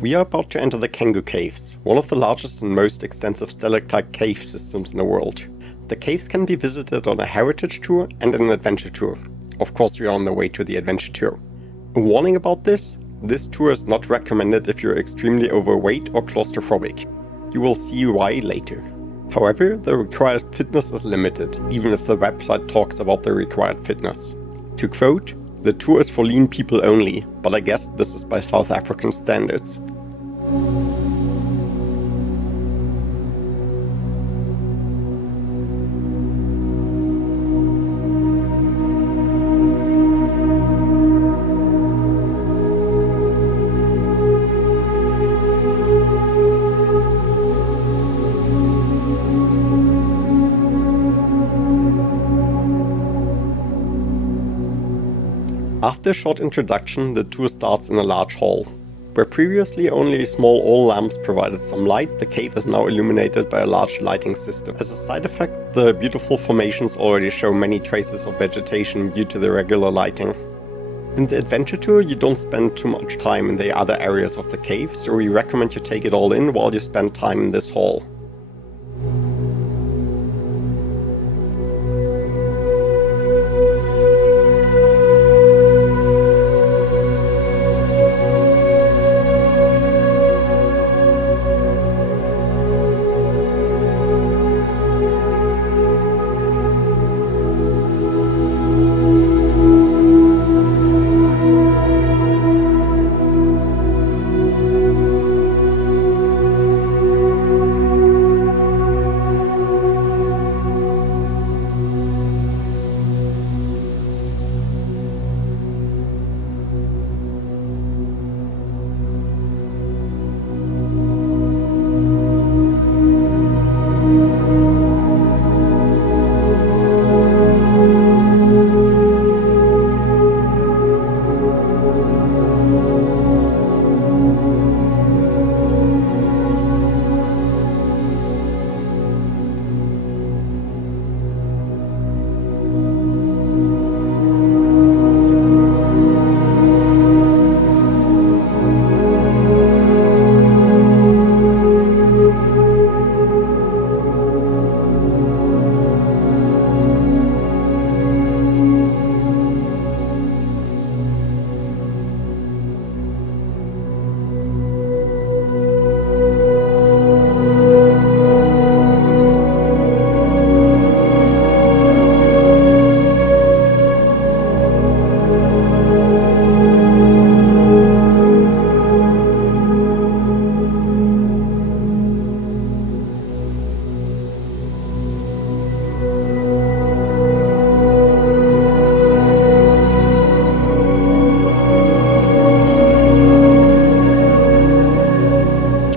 We are about to enter the Cango Caves, one of the largest and most extensive stalactite cave systems in the world. The caves can be visited on a heritage tour and an adventure tour. Of course, we are on the way to the adventure tour. A warning about this tour is not recommended if you're extremely overweight or claustrophobic. You will see why later. However, the required fitness is limited, even if the website talks about the required fitness. To quote, "The tour is for lean people only, but I guess this is by South African standards." After a short introduction, the tour starts in a large hall. Where previously only small oil lamps provided some light, the cave is now illuminated by a large lighting system. As a side effect, the beautiful formations already show many traces of vegetation due to the regular lighting. In the adventure tour, you don't spend too much time in the other areas of the cave, so we recommend you take it all in while you spend time in this hall.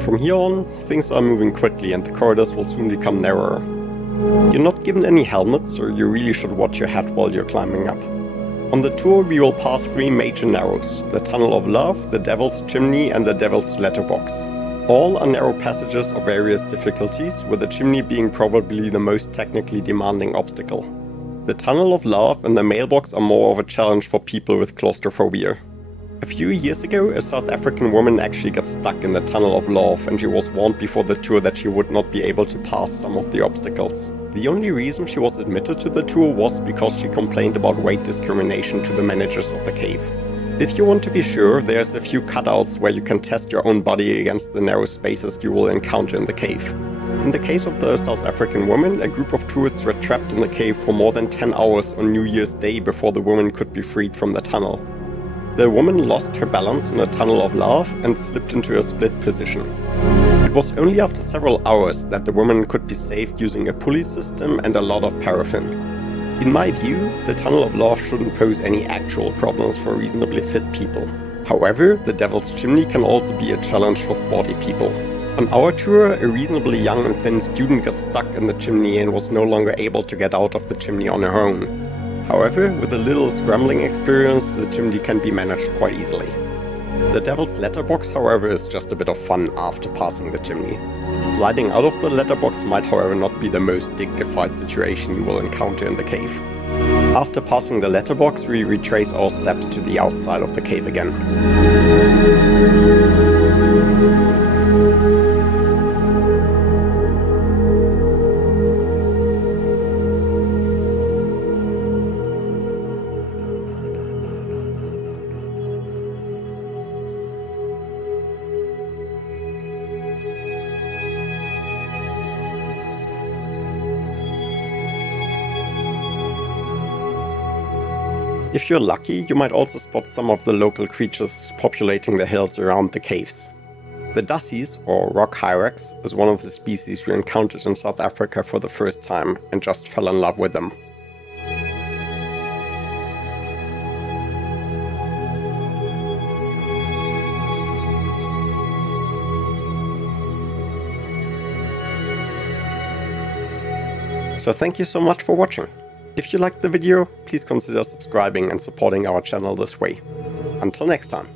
From here on, things are moving quickly and the corridors will soon become narrower. You're not given any helmets, so you really should watch your head while you're climbing up. On the tour we will pass three major narrows: the Tunnel of Love, the Devil's Chimney and the Devil's Letterbox. All are narrow passages of various difficulties, with the chimney being probably the most technically demanding obstacle. The Tunnel of Love and the mailbox are more of a challenge for people with claustrophobia. A few years ago, a South African woman actually got stuck in the Tunnel of Love, and she was warned before the tour that she would not be able to pass some of the obstacles. The only reason she was admitted to the tour was because she complained about weight discrimination to the managers of the cave. If you want to be sure, there's a few cutouts where you can test your own body against the narrow spaces you will encounter in the cave. In the case of the South African woman, a group of tourists were trapped in the cave for more than 10 hours on New Year's Day before the woman could be freed from the tunnel. The woman lost her balance in a Tunnel of Love and slipped into a split position. It was only after several hours that the woman could be saved using a pulley system and a lot of paraffin. In my view, the Tunnel of Love shouldn't pose any actual problems for reasonably fit people. However, the Devil's Chimney can also be a challenge for sporty people. On our tour, a reasonably young and thin student got stuck in the chimney and was no longer able to get out of the chimney on her own. However, with a little scrambling experience, the chimney can be managed quite easily. The Devil's Letterbox, however, is just a bit of fun after passing the chimney. Sliding out of the letterbox might, however, not be the most dignified situation you will encounter in the cave. After passing the letterbox, we retrace our steps to the outside of the cave again. If you're lucky, you might also spot some of the local creatures populating the hills around the caves. The dassies, or rock hyrax, is one of the species we encountered in South Africa for the first time and just fell in love with them. So thank you so much for watching. If you liked the video, please consider subscribing and supporting our channel this way. Until next time.